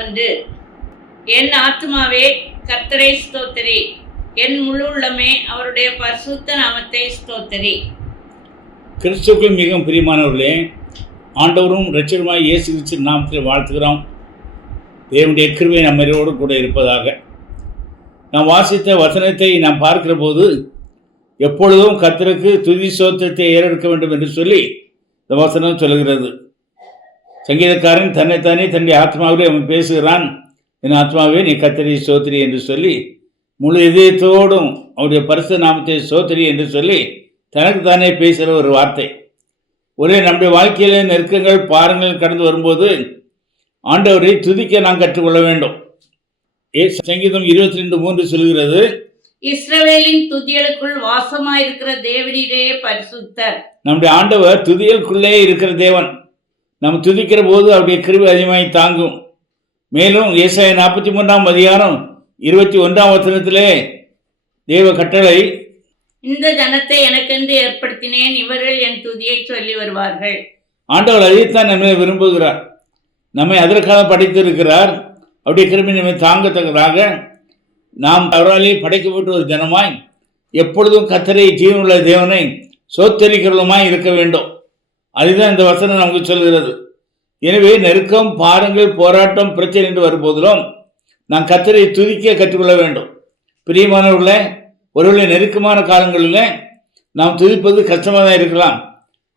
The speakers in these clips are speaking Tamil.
ஒன்று என் ஆத்மாவே கர்த்தரை ஸ்தோத்திரி. என் முழு உள்ளமே அவருடைய பரிசுத்த நாமத்தை ஸ்தோத்திரி. கிறிஸ்துக்கள் மிகவும் பிரியமானவர்களே ஆண்டவரும் இரட்சகருமாய் இயேசு கிறிஸ்து நாமத்தில் வாழ்த்துகிறோம். தேவனுடைய கிருவை நம்மளோடு கூட இருப்பதாக. நாம் வாசித்த வசனத்தை நாம் பார்க்கிற போது எப்பொழுதும் கத்தருக்கு துதி சோத்திரத்தை ஏறெடுக்க வேண்டும் என்று சொல்லி இந்த வசனம் சொல்கிறது சங்கீதக்காரன் தன்னைத்தானே தன்னுடைய ஆத்மாவிலே அவன் பேசுகிறான். என் ஆத்மாவே நீ கத்தரி சோத்திரி என்று சொல்லி முழு இதயத்தோடும் அவருடைய பரிசு நாமத்தை சோத்திரி என்று சொல்லி தனக்கு தானே பேசுகிற ஒரு வார்த்தை. ஒரே நம்முடைய வாழ்க்கையில நெருக்கங்கள் பாருங்கள் கடந்து வரும்போது ஆண்டவரை துதிக்க நாம் கற்றுக்கொள்ள வேண்டும். ஏ சங்கீதம் இருபத்தி ரெண்டு மூன்று சொல்கிறது இஸ்ரவேலின் துதியலுக்குள் வாசமாயிருக்கிற தேவனிடே பரிசுத்தர். நம்முடைய ஆண்டவர் துதியலுக்குள்ளே இருக்கிற தேவன். நம்ம துதிக்கிற போது அவருடைய கிருபை அதிகமாய் தாங்கும். மேலும் ஏசாய நாற்பத்தி மூன்றாம் அதிகாரம் இருபத்தி ஒன்றாம் வசனத்திலே தேவ கட்டளை இந்த ஜனத்தை எனக்கென்று ஏற்படுத்தினேன் இவர்கள் என் துதியை சொல்லி வருவார்கள். ஆண்டவர் அதைத்தான் நம்மை விரும்புகிறார். நம்மை அதற்காக படைத்திருக்கிறார். அவருடைய கிருமி நம்மை தாங்கத்தக்கதாக நாம் அவராலே படைக்கப்பட்ட ஒரு ஜனமாய் எப்பொழுதும் கத்தரை ஜீவனுள்ள தேவனை சோத்தரிக்கிறவளுமாய் இருக்க வேண்டும். அதுதான் இந்த வசனம் நமக்கு சொல்கிறது. எனவே நெருக்கம் பாடங்கள் போராட்டம் பிரச்சனை என்று வரும்போதிலும் நாம் கத்தரை துதிக்க கற்றுக்கொள்ள வேண்டும். பிரியமானவர்களே ஒருவேளை நெருக்கமான காலங்களில் நாம் துதிப்பது கஷ்டமாக தான் இருக்கலாம்.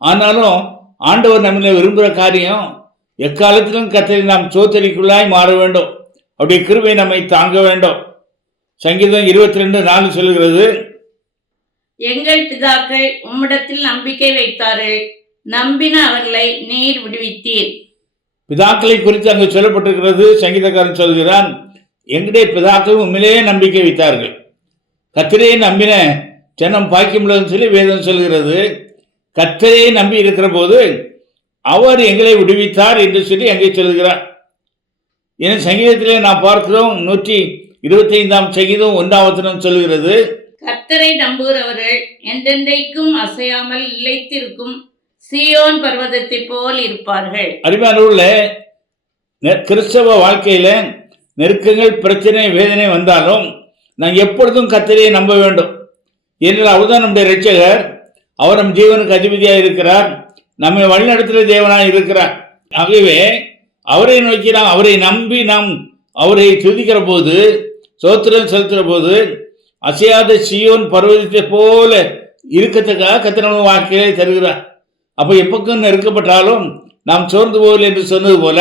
ஆனாலும் ஆண்டவர் நம்மளை விரும்புகிற காரியம் எக்காலத்திலும் கத்தரை நாம் சோத்தரிக்குள்ளாய் மாற வேண்டும். அப்படியே கிருபை நம்மை தாங்க வேண்டும். சங்கீதம் இருபத்தி ரெண்டு நாலு சொல்கிறது எங்கள் பிதாக்கள் உம்மிடத்தில் நம்பிக்கை வைத்தார்கள். நம்பின அவர்களை நீர் விடுவித்தீர். பிதாக்களை குறித்து அங்கு சொல்லப்பட்டிருக்கிறது சங்கீதக்காரன் சொல்கிறான் எங்களுடைய பிதாக்கள் உண்மையிலேயே நம்பிக்கை வைத்தார்கள். கத்திரையை நம்பின ஜனம் பாக்கியமுள்ளதுன்னு சொல்லி வேதம் சொல்கிறது. கத்திரையை நம்பி இருக்கிற போது அவர் எங்களை விடுவித்தார் என்று சொல்லி அங்கே சொல்கிறார். என சங்கீதத்திலே நாம் பார்க்கிறோம் நூற்றி இருபத்தி ஐந்தாம் சங்கீதம் ஒன்றாம் வசனம் சொல்கிறது. கர்த்தரை நம்புகிறவர்கள் என்றென்றைக்கும் அசையாமல் நிலைத்திருக்கும் சியோன் பர்வதத்தை போல் இருப்பார்கள். அருமையானவர்கள கிறிஸ்தவ வாழ்க்கையில நெருக்கங்கள் பிரச்சனை வேதனை வந்தாலும் நான் எப்பொழுதும் கத்தரையை நம்ப வேண்டும். ஏனென்றால் அவர்தான் நம்முடைய ரட்சகர் அவர் நம் ஜீவனுக்கு அதிபதியாக இருக்கிறார். நம்மை வழிநடத்துகிற தேவனாக இருக்கிறார். ஆகவே அவரை நோக்கி நாம் அவரை நம்பி நாம் அவரை துதிக்கிற போது சோத்திரம் செலுத்துகிற போது அசையாத சியோன் பர்வதத்தை போல இருக்கத்துக்காக கத்திர வாழ்க்கையை தருகிறார். அப்போ எப்பக்கம் நெருக்கப்பட்டாலும் நாம் சோர்ந்து போகவில்லை என்று சொன்னது போல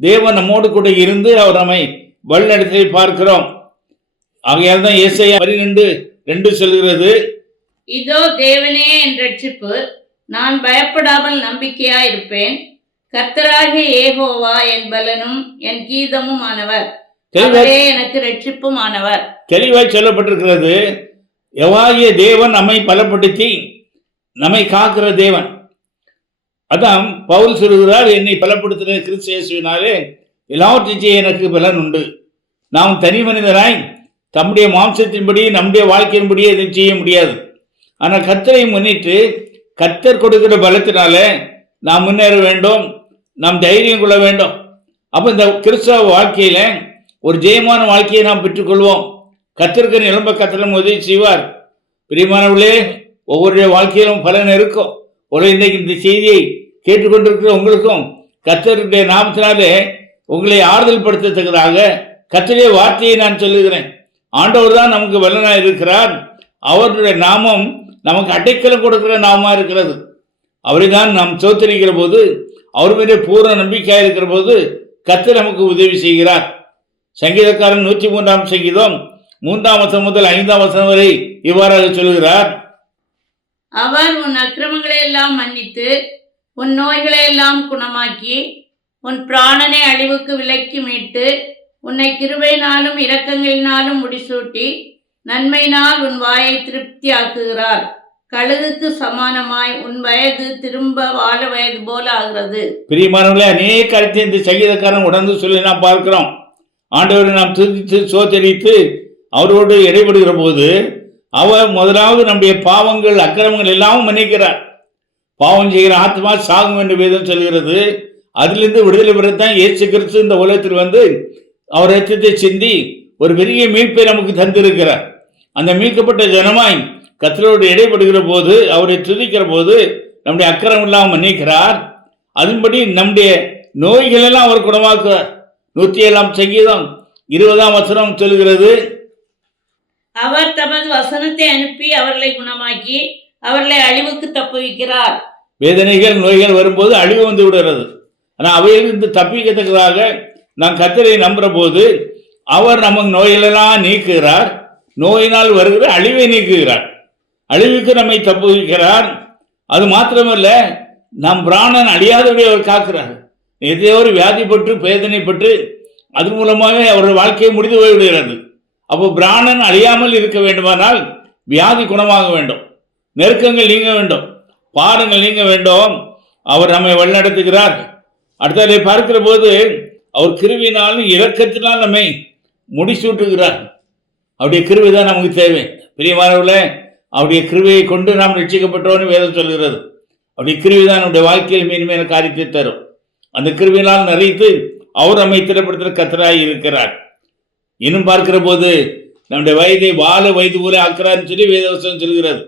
தேவன் நம்மோடு கூட இருந்து அவர் நம்மை வழிநடத்தை பார்க்கிறோம். ஆகையால் தான் ஏசையா பன்னிரெண்டு ரெண்டு சொல்கிறது இதோ தேவனே என் ரட்சிப்பு நான் பயப்படாமல் நம்பிக்கையா இருப்பேன் கர்த்தராகிய ஏகோவா என் பலனும் என் கீதமும் ஆனவர் அவரே எனக்கு ரட்சிப்பும் ஆனவர் தெளிவாய் சொல்லப்பட்டிருக்கிறது எவாகிய தேவன் நம்மை பலப்படுத்தி நம்மை காக்கிற தேவன். அதான் பவுல் சொல்கிறார் என்னை பலப்படுத்தின கிறிஸ்து எல்லாவற்றை எல்லாவற்றையும் செய்ய எனக்கு பலன் உண்டு. நாம் தனி மனிதராய் தம்முடைய மாம்சத்தின்படி நம்முடைய வாழ்க்கையின்படியே எதுவும் செய்ய முடியாது. ஆனால் கத்தரை முன்னிட்டு கத்தர் கொடுக்கிற பலத்தினால நாம் முன்னேற வேண்டும் நாம் தைரியம் கொள்ள வேண்டும். அப்போ இந்த கிறிஸ்தவ வாழ்க்கையில் ஒரு ஜெயமான வாழ்க்கையை நாம் பெற்றுக்கொள்வோம். கத்திருக்கிற நிலம்ப கத்திரம் உதவி செய்வார். பிரியமானவர்களே ஒவ்வொருடைய வாழ்க்கையிலும் பலன் இருக்கும். ஒரு இன்றைக்கு இந்த செய்தியை கேட்டுக்கொண்டிருக்கிற உங்களுக்கும் கத்தருடைய நாமத்தினாலே உங்களை ஆறுதல் படுத்தத்தக்கதாக கத்தருடைய வார்த்தையை நான் சொல்லுகிறேன். ஆண்டவர் தான் நமக்கு வல்லனாக இருக்கிறார். அவருடைய நாமம் நமக்கு அடைக்கலம் கொடுக்கிற நாமா இருக்கிறது. அவரை தான் நாம் சோத்தரிக்கிற போது அவர் மீது பூர்ண நம்பிக்கையாக இருக்கிற போது கத்து நமக்கு உதவி செய்கிறார். சங்கீதக்காரன் நூற்றி மூன்றாம் சங்கீதம் மூன்றாம் வசனம் முதல் ஐந்தாம் வசனம் வரை இவ்வாறாக சொல்கிறார் அவர் உன் அக்கிரமங்களை எல்லாம் மன்னித்து உன் நோய்களை எல்லாம் குணமாக்கி உன் பிராணனை அழிவுக்கு விலக்கி மீட்டு உன்னை கிருபையினாலும் இரக்கங்களினாலும் முடிசூட்டி நன்மையினால் உன் வாயை திருப்தியாக்குகிறார். கழுகுக்கு சமானமாய் உன் வயது திரும்ப வாழ வயது போல ஆகிறது. பிரியமானவர்களே அநேக கருத்தை இந்த சங்கீதக்காரன் உணர்ந்து சொல்லி நாம் பார்க்கிறோம். ஆண்டவரை நாம் துதித்து சோதரித்து அவரோடு இடைபடுகிற போது அவர் முதலாவது நம்முடைய பாவங்கள் அக்கிரமங்கள் எல்லாம் மன்னிக்கிறார். பாவம் செய்கிற ஆத்மா சாகும் என்று வேதம் சொல்கிறது. அதிலிருந்து விடுதலை பெறத்தான் இயேசு கிறிஸ்து இந்த உலகத்தில் வந்து அவர் ரத்தத்தை சிந்தி ஒரு பெரிய மீட்பை நமக்கு தந்திருக்கிறார். அந்த மீட்கப்பட்ட ஜனமாய் கத்தரோடு இடைப்படுகிற போது அவரை துதிக்கிற போது நம்முடைய அக்கறம் இல்லாமல் மன்னிக்கிறார். அதன்படி நம்முடைய நோய்கள் எல்லாம் அவர் குணமாக்குவார் நூற்றி ஏழாம் சங்கீதம் இருபதாம் வசனம் சொல்கிறது. அவர் தமது வசனத்தை அனுப்பி அவர்களை குணமாக்கி அவர்களை அழிவுக்கு தப்பு வைக்கிறார். வேதனைகள் நோய்கள் வரும்போது அழிவு வந்து விடுகிறது. ஆனால் அவையிலிருந்து தப்பிக்கத்தக்கதாக நாம் கத்தரை நம்புற போது அவர் நமக்கு நோயிலெல்லாம் நீக்குகிறார். நோயினால் வருகிற அழிவை நீக்குகிறார். அழிவுக்கு நம்மை தப்பு வைக்கிறார். அது மாத்திரமல்ல நம் பிராணன் அழியாதபடி அவர் காக்கிறார். எதையோ ஒரு வியாதிப்பட்டு வேதனைப்பட்டு அதன் மூலமாகவே அவருடைய வாழ்க்கையை முடிந்து போய்விடுகிறது. அப்போ பிராணன் அழியாமல் இருக்க வேண்டுமானால் வியாதி குணமாக வேண்டும். நெருக்கங்கள் நீங்க வேண்டும். பாடங்கள் நீங்க வேண்டும். அவர் நம்மை வழிநடத்துகிறார். அடுத்ததை பார்க்கிற போது அவர் கிருவினாலும் இலக்கத்தினால் நம்மை முடிசூட்டுகிறார். அவருடைய கிருவி தான் நமக்கு தேவை. பிரியமானவர்களே அவருடைய கிருவியை கொண்டு நாம் ரட்சிக்கப்பட்டோன்னு வேதம் சொல்கிறது. அவருடைய கிருவி தான் நம்முடைய வாழ்க்கையில் மேன்மேல காரியத்தை தரும். அந்த கிருவினால் நிறைத்து அவர் நம்மை திறப்படுத்துகிற கத்தராய் இருக்கிறார். இன்னும் பார்க்கிற போது நம்முடைய வயதை வாழ வயது போல ஆக்கிறார்னு சொல்லி வேதவசம் சொல்கிறது.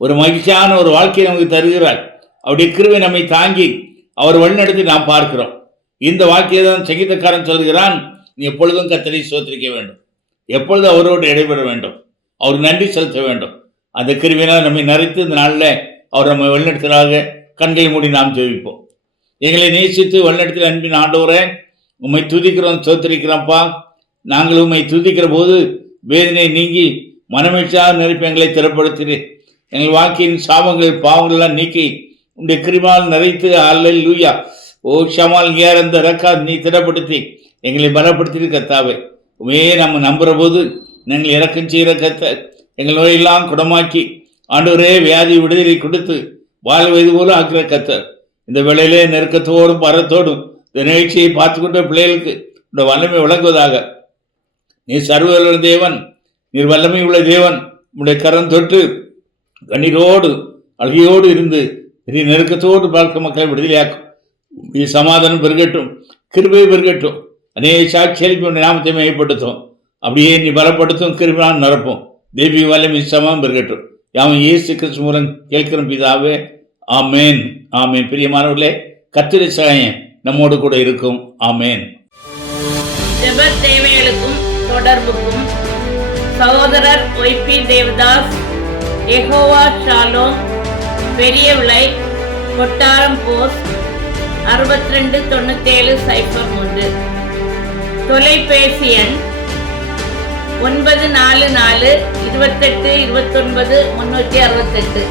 ஒரு மகிழ்ச்சியான ஒரு வாழ்க்கையை நமக்கு தருகிறார் அவருடைய கிருவை நம்மை தாங்கி அவர் வழிநடத்தி நாம் பார்க்கிறோம். இந்த வாழ்க்கையை தான் சங்கீதக்காரன் சொல்கிறான் நீ எப்பொழுதும் கத்தனை சோத்திரிக்க வேண்டும். எப்பொழுதும் அவரோடு இடைபெற வேண்டும். அவர் நன்றி செலுத்த வேண்டும். அந்த கிருவினால் நம்மை நிறைத்து இந்த நாளில் அவர் நம்மை வழிநடத்துகிறாக கண்களை மூடி நாம் ஜெயிப்போம் எங்களை நேசித்து வழிநடத்தில் அன்பின் ஆண்டவரே உம்மை துதிக்கிறோம் சோத்திரிக்கிறோம்ப்பா நாங்கள் உம்மை துதிக்கிற போது வேதனை நீங்கி மனமகிழ்ச்சியாக நிரப்பி எங்களை திறப்படுத்தினேன் எங்கள் வாழ்க்கையின் சாபங்கள் பாவங்களெல்லாம் நீக்கி உடைய கிருமால் நிறைத்து அல்ல லூயா ஓ ஷமால் ஏறந்த ரக்கா நீ திடப்படுத்தி எங்களை பலப்படுத்தி கத்தாவே. உமே நம்ம நம்புகிற போது நாங்கள் இறக்கம் செய்கிற கத்த எங்கள் நோயெல்லாம் குணமாக்கி ஆண்டவரே வியாதி விடுதலை கொடுத்து வாழ வயது போல ஆக்கிற கத்தர். இந்த வேளையிலே நெருக்கத்தோடும் பரத்தோடும் இந்த நிகழ்ச்சியை பார்த்து கொண்ட பிள்ளைகளுக்கு இந்த வல்லமை விளங்குவதாக. நீ சர்வ தேவன் நீர் வல்லமை உள்ள தேவன் உடைய கரம் தொட்டு கண்ணீரோடு அழுகையோடு இருந்து பெரிய நெருக்கத்தோடு பார்க்க மக்களை விடுதலையாக்கும். நீ சமாதானம் பெருகட்டும் கிருபை பெருகட்டும். அநேக சாட்சியளிப்பு உடைய நாமத்தை மையப்படுத்தும் அப்படியே நீ பலப்படுத்தும் கிருபான் நிரப்பும். தேவி வல்லமை சமம் பெருகட்டும். யாவும் இயேசு கிறிஸ்து மூலம் கேட்கிற பிதாவே ஆமேன். ஆமேன். பிரியமானவர்களே கத்திரி சாயம் நம்மோடு கூட இருக்கும். ஆமேன். ஜெப தேவைகளுக்கும் தொடர்புக்கும் சகோதரர் ஒய்பி தேவதாஸ் எகோவா ஷாலோம் பெரிய விளை கொட்டாரம் போஸ்ட் அறுபத்தி ரெண்டு தொண்ணூத்தேழு சைஃபர் மூன்று. தொலைபேசி எண் ஒன்பது நாலு நாலு இருபத்தெட்டு இருபத்தொன்பது முன்னூற்றி அறுபத்தெட்டு.